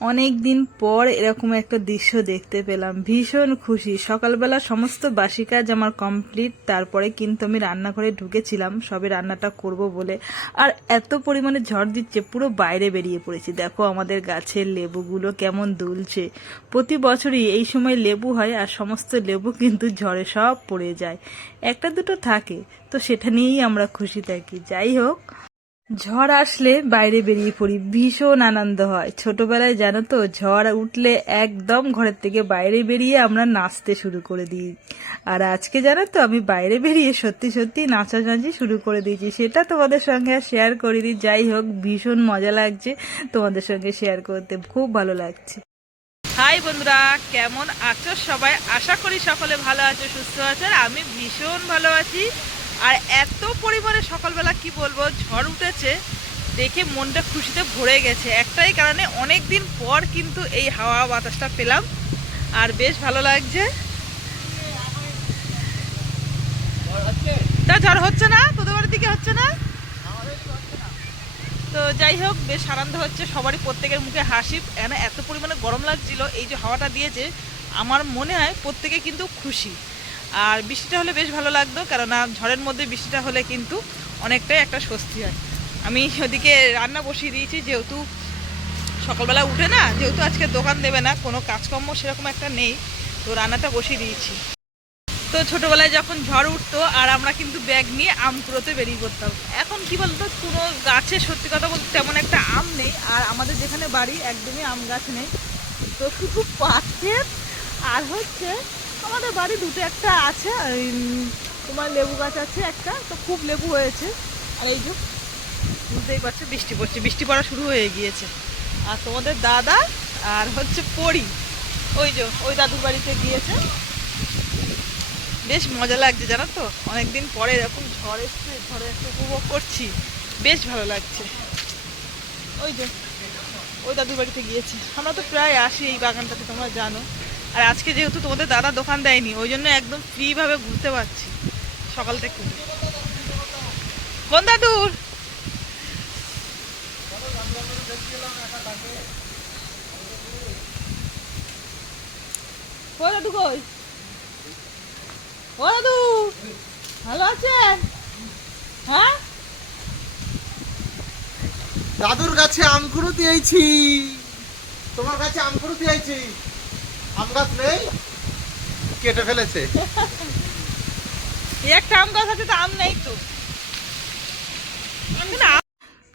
অনেক দিন পর এরকম একটা দৃশ্য দেখতে পেলাম। ভীষণ খুশি। সকালবেলা সমস্ত বাসি কাজ আমার কমপ্লিট, তারপরে কিন্তু আমি রান্নাঘরে ঢুকেছিলাম, সবে রান্নাটা করব বলে। আর এত পরিমাণে ঝড় দিচ্ছে, পুরো বাইরে বেরিয়ে পড়েছি। দেখো আমাদের গাছের লেবুগুলো কেমন দুলছে। প্রতি বছরই এই সময় লেবু হয় আর সমস্ত লেবু কিন্তু ঝড়ে সব পড়ে যায়। একটা দুটো থাকে, তো সেটা নিয়েই আমরা খুশি থাকি। যাই হোক ঝড় আসলে বাইরে বেরিয়ে পড়ি, ভীষণ আনন্দ হয়। ছোটবেলায় জানো তো, ঝড় উঠলে একদম ঘরের থেকে বাইরে বেরিয়ে আমরা নাচতে শুরু করে দিই। আর আজকে জানো তো, আমি বাইরে বেরিয়ে সত্যি সত্যি নাচানাচি শুরু করে দিয়েছি। সেটা তোমাদের সঙ্গে আর শেয়ার করে দিই যাই হোক, ভীষণ মজা লাগছে তোমাদের সঙ্গে শেয়ার করতে। খুব ভালো লাগছে। হাই বন্ধুরা, কেমন আছো সবাই? আশা করি সকলে ভালো আছো, সুস্থ আছো আমি ভীষণ ভালো আছি। আর এত পরিমাণে সকালবেলা কি বলব, ঝড় উঠেছে, দেখে মনটা খুশিতে ভরে গেছে। একটাই কারণে অনেক দিন পর কিন্তু এই হাওয়া বাতাসটা পেলাম। আর বেশ ভালো লাগছে। তা ঝড় হচ্ছে না? তোদের বাড়ির দিকে হচ্ছে না? তো যাই হোক, বেশ আনন্দ হচ্ছে সবারই, প্রত্যেকের মুখে হাসি। এত পরিমাণে গরম লাগছিল, এই যে হাওয়াটা দিয়েছে, আমার মনে হয় প্রত্যেকে কিন্তু খুশি। আর বৃষ্টিটা হলে বেশ ভালো লাগতো, কেননা ঝড়ের মধ্যে বৃষ্টিটা হলে কিন্তু অনেকটাই একটা স্বস্তি হয়। আমি ওদিকে রান্না বসিয়ে দিয়েছি, যেহেতু সকালবেলা উঠে না, যেহেতু আজকে দোকান দেবে না, কোনো কাজকর্ম সেরকম একটা নেই, তো রান্নাটা বসিয়ে দিয়েছি। তো ছোটোবেলায় যখন ঝড় উঠতো আর আমরা কিন্তু ব্যাগ নিয়ে আম কুড়োতে বেরিয়ে পড়তাম। এখন কি বলতো, কোনো গাছে সত্যি কথা বলতে তেমন একটা আম নেই, আর আমাদের যেখানে বাড়ি একদমই আম গাছ নেই। তো শুধু পাচ্ছেন আর হচ্ছে আমাদের বাড়ি দুটো একটা আছে তোমার লেবু গাছ আছে একটা, তো খুব লেবু হয়েছে। আর এই যে, বুঝতেই পারছ, বৃষ্টি পড়ছে, বৃষ্টি পড়া শুরু হয়ে গিয়েছে। আর তোমাদের দাদা আর হচ্ছে পরি, ওই যে, ওই দাদুর বাড়িতে গিয়েছে। বেশ মজা লাগছে, জানো তো? অনেকদিন পরে এরকম ঝড় এসছে, ঝড়ে একটু উপভোগ করছি, বেশ ভালো লাগছে। ওই যে, ওই দাদুর বাড়িতে গিয়েছি। আমরা তো প্রায় আসি এই বাগানটাতে, তোমরা জানো। আর আজকে যেহেতু তোমাদের দাদা দোকান দেয়নি ওই জন্য একদম ফ্রিভাবে ঘুরতে পারছি। সকাল থেকে। কোন দাদুর কই দাদু কই? ও দাদু ভালো আছেন? হ্যাঁ? দাদুর কাছে আম আইছি। তোমার কাছে আম আইছি। আম গাছ নেই কেটে ফেলেছে। এই একটা আম গাছ আছে তো আম নেই তো।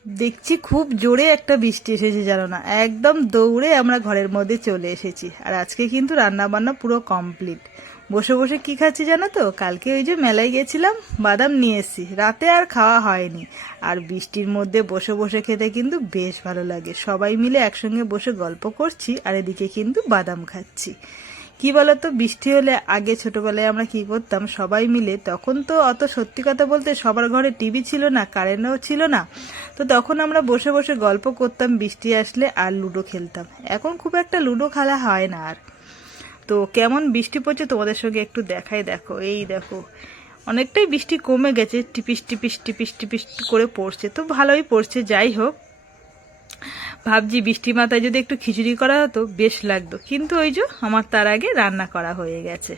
দেখছি খুব জোরে একটা বৃষ্টি এসেছে জানো না একদম দৌড়ে আমরা ঘরের মধ্যে চলে এসেছি। আর আজকে কিন্তু রান্না বান্না পুরো কমপ্লিট বসে বসে কি খাচ্ছি জানো তো? কালকে ওই যে মেলায় গেছিলাম, বাদাম নিয়ে এসেছি। রাতে আর খাওয়া হয়নি। আর বৃষ্টির মধ্যে বসে বসে খেতে কিন্তু বেশ ভালো লাগে। সবাই মিলে একসঙ্গে বসে গল্প করছি আর এদিকে কিন্তু বাদাম খাচ্ছি। কি বলতো, বৃষ্টি হলে আগে ছোটবেলায় আমরা কি করতাম? সবাই মিলে, তখন তো অত সত্যি কথা বলতে সবার ঘরে টিভি ছিল না কারেন্টও ছিল না। তো তখন আমরা বসে বসে গল্প করতাম, বৃষ্টি আসলে আর লুডো খেলতাম। এখন খুব একটা লুডো খেলা হয় না আর। তো কেমন বৃষ্টি পড়ছে তোমাদের সঙ্গে একটু দেখাই দেখো, এই দেখো। অনেকটাই বৃষ্টি কমে গেছে, টিপিস টিপিস টিপিস টিপিস করে পড়ছে, তো ভালোই পড়ছে, যাই হোক। ভাবছি বৃষ্টি মাথায় যদি একটু খিচুড়ি করা হতো, বেশ লাগতো। কিন্তু ওই যে আমার তার আগে রান্না করা হয়ে গেছে।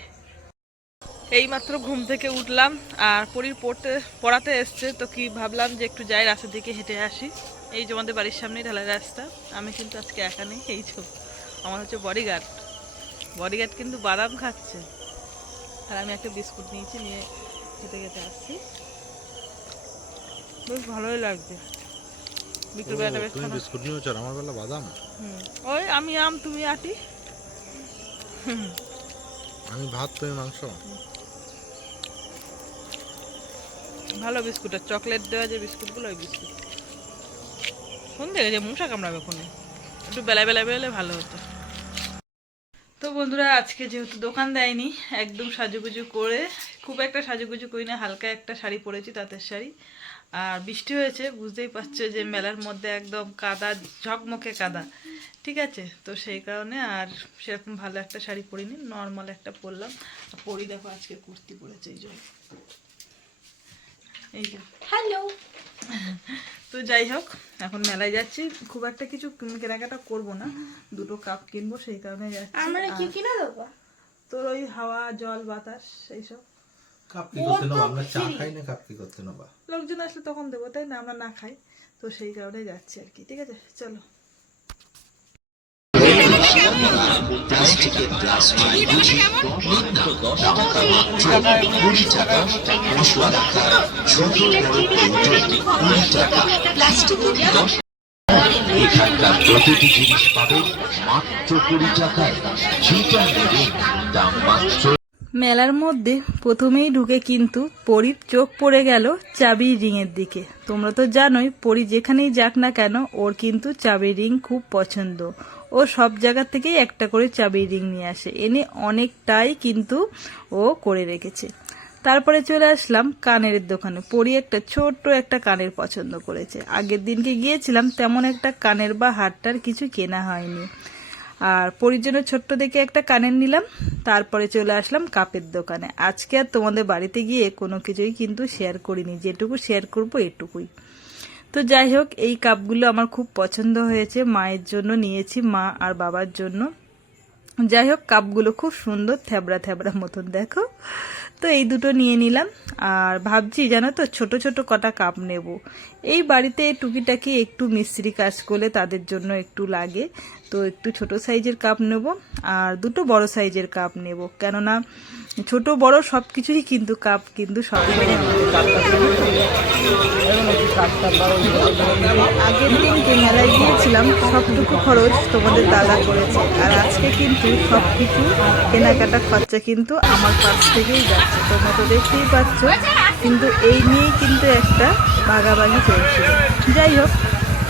এইমাত্র ঘুম থেকে উঠলাম, আর পরীর পড়তে, পড়াতে এসছে, তো কি ভাবলাম যে একটু যাই রাস্তার দিকে হেঁটে আসি। এই যে আমাদের বাড়ির সামনেই ঢালাই রাস্তা, আমি কিন্তু আজকে একা নেই, এই আমার হচ্ছে বডিগার্ড বডিগার্ড কিন্তু বাদাম খাচ্ছে। আর আমি একটা বিস্কুট নিয়েছি নিয়ে খেতে খেতে আসছি। বেশ ভালোই লাগছে। বিকেলবেলাটা বেশ তুমি বিস্কুট নিয়েছো আর আমার বেলা বাদাম? হুম। ওই আমি আম তুমি আটি। আমি ভাত তুমি মাংস? ভালো বিস্কুট আর চকলেট দেওয়া যে বিস্কুটগুলো ওই বিস্কুট। সন্ধে গেছে মশা কামড়াবে কোনে একটু বেলায় বেলায় বেরোলে ভালো হতো। তো বন্ধুরা, আজকে যেহেতু দোকান দেয়নি, একদম সাজুগুজু করে, খুব একটা সাজুগুজু করি না, হালকা একটা শাড়ি পরেছি, তাঁতের শাড়ি। আর বৃষ্টি হয়েছে, বুঝতেই পারছে যে মেলার মধ্যে একদম কাদা, ঝকমকে কাদা, ঠিক আছে? তো সেই কারণে আর সেরকম ভালো একটা শাড়ি পরিনি, নর্মাল একটা পরলাম। পরি দেখো, আজকে কুর্তি পরেছে, এই জন্য এই যে। হ্যালো তো যাই হোক এখন মেলায় যাচ্ছি। খুব একটা কিছু কেনাকাটা করব না। দুটো কাপ কিনবো সেই কারণে যাচ্ছি। আমরা কি কিনে দেবো? তোর ওই হাওয়া জল বাতাস এইসব কাপ কি করতে নেব? আমরা চা খাই না কাপ কি করতে নেব? লোকজন আসলে তখন দেবো তাই না? আমরা না খাই। তো সেই কারণে যাচ্ছি আর কি। ঠিক আছে? চলো। এখানকার প্রতিটি জিনিস পাবেন মাত্র কুড়ি টাকায়। মেলার মধ্যে প্রথমেই ঢুকে কিন্তু পরীর চোখ পড়ে গেল চাবির রিংয়ের দিকে। তোমরা তো জানোই, পরী যেখানেই যাক না কেন, ওর কিন্তু চাবির রিং খুব পছন্দ। ও সব জায়গা থেকেই একটা করে চাবির রিং নিয়ে আসে। এনে অনেকটাই কিন্তু ও করে রেখেছে। তারপরে চলে আসলাম কানের দোকানে। পরি একটা ছোট্ট একটা কানের পছন্দ করেছে। আগের দিনকে গিয়েছিলাম, তেমন একটা কানের বা হারটার কিছু কেনা হয়নি। আর পরির জন্য ছোট্ট দেখে একটা কানের নিলাম, তারপরে চলে আসলাম কাপের দোকানে। আজকে আর তোমাদের বাড়িতে গিয়ে কোনো কিছুই কিন্তু শেয়ার করিনি। যেটুকু শেয়ার করব এটুকুই। তো যাই হোক, এই কাপগুলো আমার খুব পছন্দ হয়েছে। মায়ের জন্য নিয়েছি, মা আর বাবার জন্য। যাই হোক, কাপগুলো খুব সুন্দর থ্যাবড়া থ্যাবড়া মতন, দেখো। তো এই দুটো নিয়ে নিলাম। আর ভাবছি জানো তো, ছোট ছোট কটা কাপ নেব। এই বাড়িতে টুকিটাকি একটু মিস্ত্রি কাজ করলে তাদের জন্য একটু লাগে। তো একটু ছোট সাইজের কাপ নেব আর দুটো বড় সাইজের কাপ নেব। কেননা ছোট বড় সব কিছুই কিন্তু কাপ, কিন্তু সব আগের দিনকে মেলায় গিয়েছিলাম, সবটুকু খরচ তোমাদের দাদা করেছে। আর আজকে কিন্তু সব কিছু কেনাকাটা খরচা কিন্তু আমার পাশ থেকেই যাচ্ছে। তোমরা তো দেখতেই পাচ্ছ কিন্তু এই নিয়েই কিন্তু একটা ভাগাভাগি চলছিল যাই হোক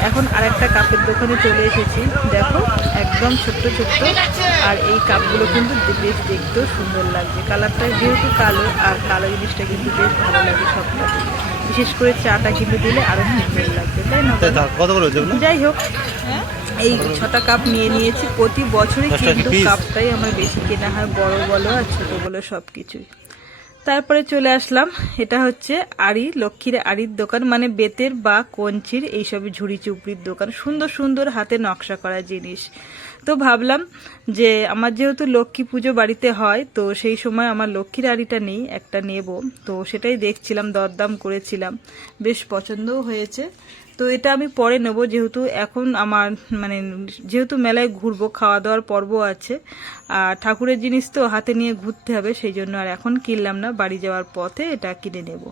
এখন আরেকটা কাপের দোকানে চলে এসেছি। দেখো একদম ছোট্ট ছোট্ট আর এই কাপগুলো কিন্তু বেশ দেখতেও সুন্দর লাগছে। কালারটা যেহেতু কালো আর কালো জিনিসটা কিন্তু বেশ ভালো লাগে সব বিশেষ করে চাটা কিন্তু দিলে আরও সুন্দর লাগবে তাই না যাই হোক এই ছটা কাপ নিয়ে নিয়েছি। প্রতি বছরই কিন্তু কাপটাই আমার বেশি কেনা হয় বড় বলো আর ছোট বলো সব কিছুই তারপরে চলে আসলাম। এটা হচ্ছে আড়ি, লক্ষ্মীর আড়ির দোকান মানে বেতের বা কঞ্চির এইসব ঝুড়ি চুপড়ির দোকান। সুন্দর সুন্দর হাতে নকশা করা জিনিস। তো ভাবলাম যে আমার যেহেতু লক্ষ্মী পুজো বাড়িতে হয়, তো সেই সময় আমার লক্ষ্মীর আড়িটা নেই, একটা নেব। তো সেটাই দেখছিলাম, দরদাম করেছিলাম। বেশ পছন্দও হয়েছে। তো এটা আমি পরে নেব, যেহেতু এখন আমার মানে যেহেতু মেলায় ঘুরবো খাওয়া দাওয়ার পর্ব আছে। আর ঠাকুরের জিনিস তো হাতে নিয়ে ঘুরতে হবে, সেই জন্য আর এখন কিনলাম না, বাড়ি যাওয়ার পথে এটা কিনে নেব।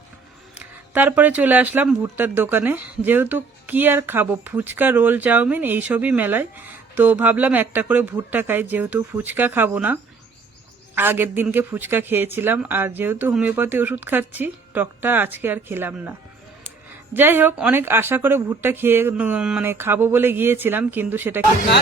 তারপরে চলে আসলাম ভুট্টার দোকানে। যেহেতু কি আর খাব, ফুচকা, রোল, চাউমিন, এইসবই মেলায়। তো ভাবলাম একটা করে ভুট্টা খাই, যেহেতু ফুচকা খাব না। আগের দিনকে ফুচকা খেয়েছিলাম, আর যেহেতু হোমিওপ্যাথি ওষুধ খাচ্ছি, টকটা আজকে আর খেলাম না। যাই হোক, অনেক আশা করে ভুট্টা খেয়ে মানে খাব বলে গিয়েছিলাম, কিন্তু সেটা দেওয়া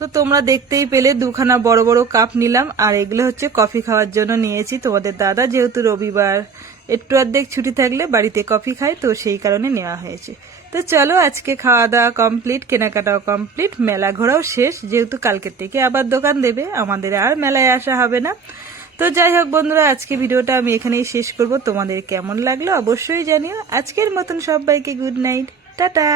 তো তোমরা দেখতেই পেলে দুখানা বড় বড় কাপ নিলাম, আর এগুলো হচ্ছে কফি খাওয়ার জন্য নিয়েছি তোমাদের দাদা, যেহেতু রবিবার একটু অর্ধেক ছুটি থাকলে বাড়িতে কফি খায়, তো সেই কারণে নেওয়া হয়েছে। তো চলো আজকে খাওয়া দাওয়া কমপ্লিট কেনাকাটাও কমপ্লিট মেলা ঘোরাও শেষ, যেহেতু কালকের থেকে আবার দোকান দেবে, আমাদের আর মেলায় আসা হবে না। তো যাই হোক বন্ধুরা, আজকে ভিডিওটা আমি এখানেই শেষ করব, তোমাদের কেমন লাগল অবশ্যই জানিও। আজকের মতন সবাইকে গুড নাইট টাটা!